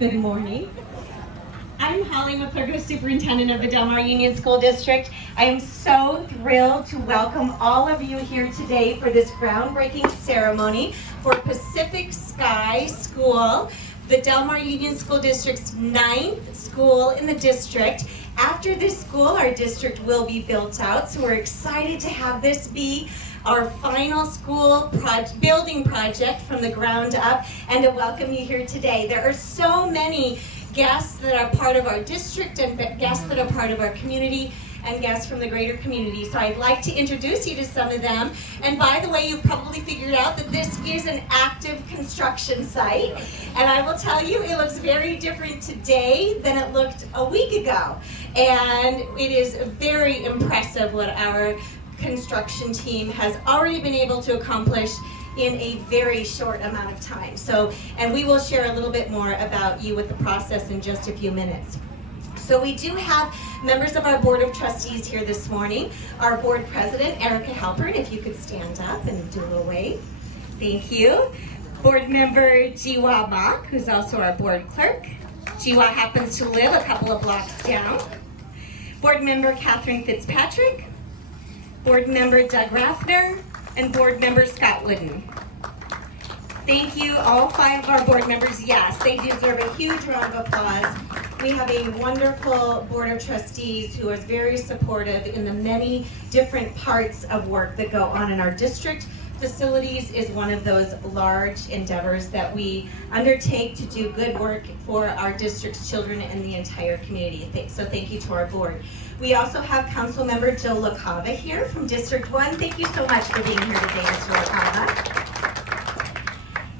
Good morning. I'm Holly Mclaren, Superintendent of the Del Mar Union School District. I am so thrilled to welcome all of you here today for this groundbreaking ceremony for Pacific Sky School, the Del Mar Union School District's 9th school in the district. After this school, our district will be built out, so we're excited to have this be our final school building project from the ground up, and to welcome you here today. There are so many guests that are part of our district and guests that are part of our community and guests from the greater community. So I'd like to introduce you to some of them. And by the way, you've probably figured out that this is an active construction site. And I will tell you, it looks very different today than it looked a week ago. And it is very impressive what our construction team has already been able to accomplish in a very short amount of time. And we will share a little bit more about you with the process in just a few minutes. So we do have members of our Board of Trustees here this morning. Our Board President, Erica Halpern, if you could stand up and do a little wave. Thank you. Board Member Jiwa Bach, who's also our Board Clerk. Jiwa happens to live a couple of blocks down. Board Member Catherine Fitzpatrick. Board Member Doug Raffner, and Board Member Scott Wooden. Thank you, all 5 of our board members. Yes, they deserve a huge round of applause. We have a wonderful Board of Trustees who is very supportive in the many different parts of work that go on in our district. Facilities is one of those large endeavors that we undertake to do good work for our district's children and the entire community. So thank you to our board. We also have Council Member Jill LaCava here from District 1. Thank you so much for being here today, Mr. LaCava.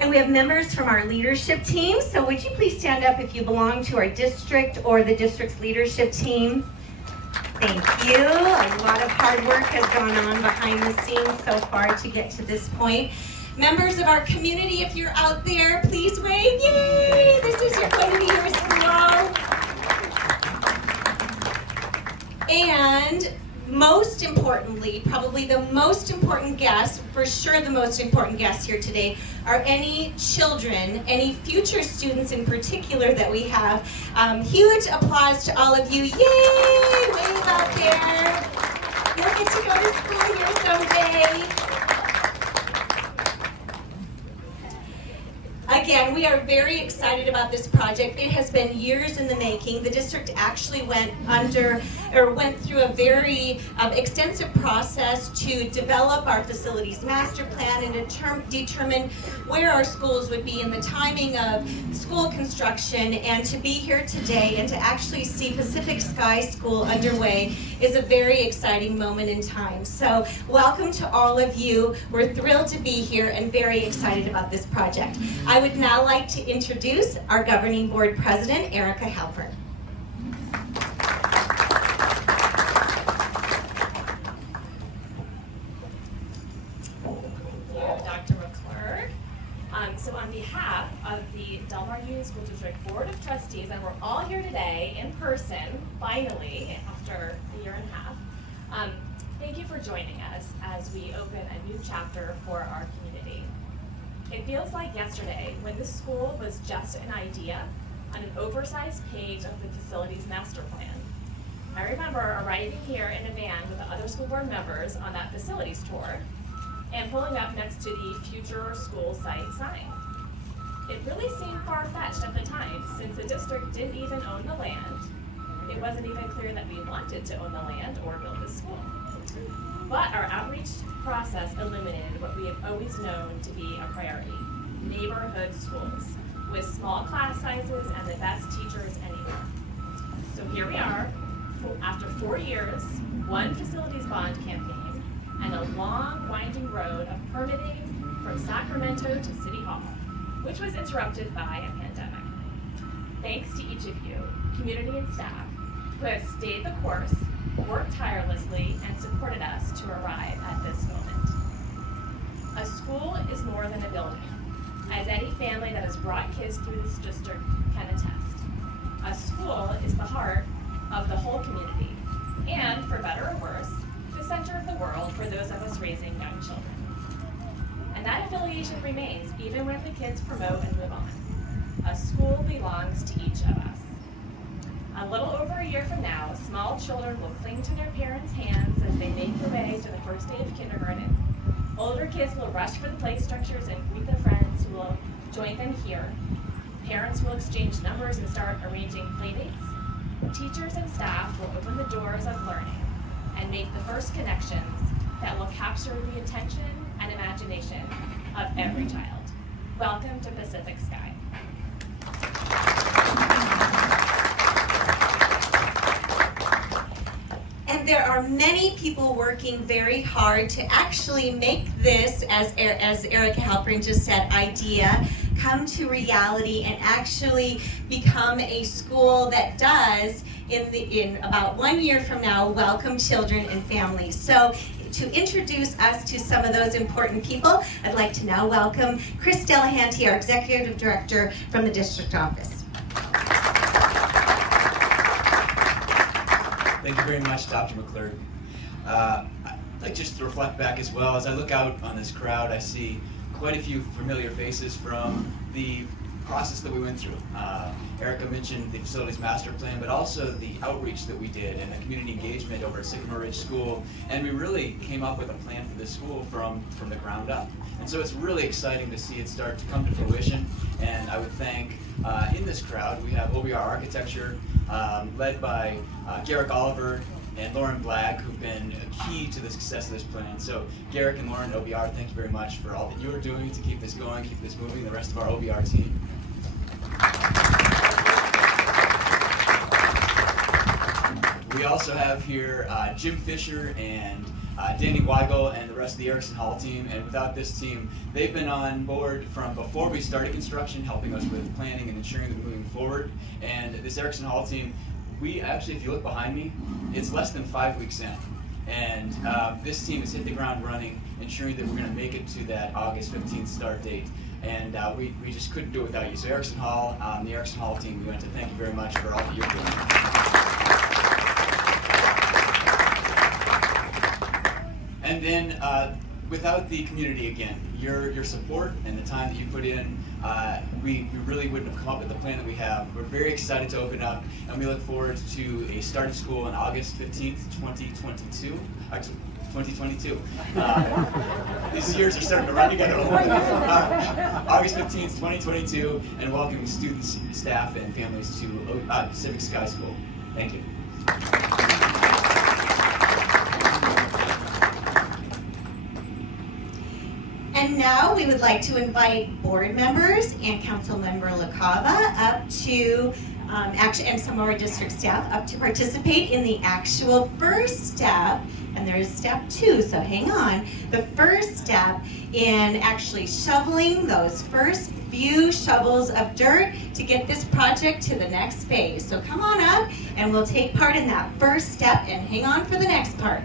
And we have members from our leadership team. So would you please stand up if you belong to our district or the district's leadership team? Thank you. A lot of hard work has gone on behind the scenes so far to get to this point. Members of our community, if you're out there, please wave. Yay! This is going to be your school. And most importantly, probably the most important guest, for sure the most important guest here today, are any children, any future students in particular that we have. Huge applause to all of you. Yay! Wave out there. You'll get to go to school here someday. Again, we are very excited about this project. It has been years in the making. The district actually went through a very extensive process to develop our facilities master plan and determine where our schools would be in the timing of school construction. And to be here today and to actually see Pacific Sky School underway is a very exciting moment in time. So welcome to all of you. We're thrilled to be here and very excited about this project. I would now like to introduce our Governing Board President, Erica Halpern. Dr. McClaren. So on behalf of the Del Mar Union School District Board of Trustees, and we're all here today in person, finally, after a year and a half, thank you for joining us as we open a new chapter for our community. It feels like yesterday when this school was just an idea on an oversized page of the facilities master plan. I remember arriving here in a van with the other school board members on that facilities tour and pulling up next to the future school site sign. It really seemed far-fetched at the time since the district didn't even own the land. It wasn't even clear that we wanted to own the land or build the school. But our outreach process illuminated what we have always known to be a priority: neighborhood schools with small class sizes and the best teachers anywhere. So here we are, after 4 years, 1 facilities bond campaign, and a long winding road of permitting from Sacramento to City Hall, which was interrupted by a pandemic. Thanks to each of you, community and staff, who have stayed the course, worked tirelessly, and supported us to arrive at this moment. A school is more than a building, as any family that has brought kids through this district can attest. A school is the heart of the whole community, and for better or worse, the center of the world for those of us raising young children. And that affiliation remains even when the kids promote and move on. A school belongs to each of us. A little over a year from now, small children will cling to their parents' hands as they make their way to the first day of kindergarten. Older kids will rush for the play structures and greet their friends who will join them here. Parents will exchange numbers and start arranging playdates. Teachers and staff will open the doors of learning and make the first connections that will capture the attention and imagination of every child. Welcome to Pacific Sky. And there are many people working very hard to actually make this, as Erica Halpern just said, idea come to reality and actually become a school that does, in about 1 year from now, welcome children and families. So to introduce us to some of those important people, I'd like to now welcome Chris Delahanty, our Executive Director from the District Office. Thank you very much, Dr. McClure. I'd like just to reflect back as well. As I look out on this crowd, I see quite a few familiar faces from the process that we went through. Erica mentioned the facilities master plan, but also the outreach that we did and the community engagement over at Sycamore Ridge School. And we really came up with a plan for this school from the ground up. And so it's really exciting to see it start to come to fruition. And I would thank, in this crowd, we have OBR Architecture, led by Garrick Oliver and Lauren Black, who've been key to the success of this plan. So Garrick and Lauren, OBR, thank you very much for all that you are doing to keep this going, keep this moving, the rest of our OBR team. We also have here Jim Fisher and Danny Weigel and the rest of the Erickson Hall team. And without this team, they've been on board from before we started construction, helping us with planning and ensuring that we're moving forward. And this Erickson Hall team, we actually, if you look behind me, it's less than 5 weeks in. And this team has hit the ground running, ensuring that we're going to make it to that August 15th start date. And we just couldn't do it without you. So Erickson Hall, the Erickson Hall team, we want to thank you very much for all that you're doing. And then without the community, again, your support and the time that you put in, we really wouldn't have come up with the plan that we have. We're very excited to open up, and we look forward to a start of school on August 15th, 2022. 2022. These years are starting to run together. August 15th, 2022, and welcoming students, staff, and families to Pacific Sky School. Thank you. And now we would like to invite board members and Councilmember LaCava up to, and some of our district staff up to participate in the actual first step. And there's step 2, so hang on. The first step in actually shoveling those first few shovels of dirt to get this project to the next phase. So come on up and we'll take part in that first step and hang on for the next part.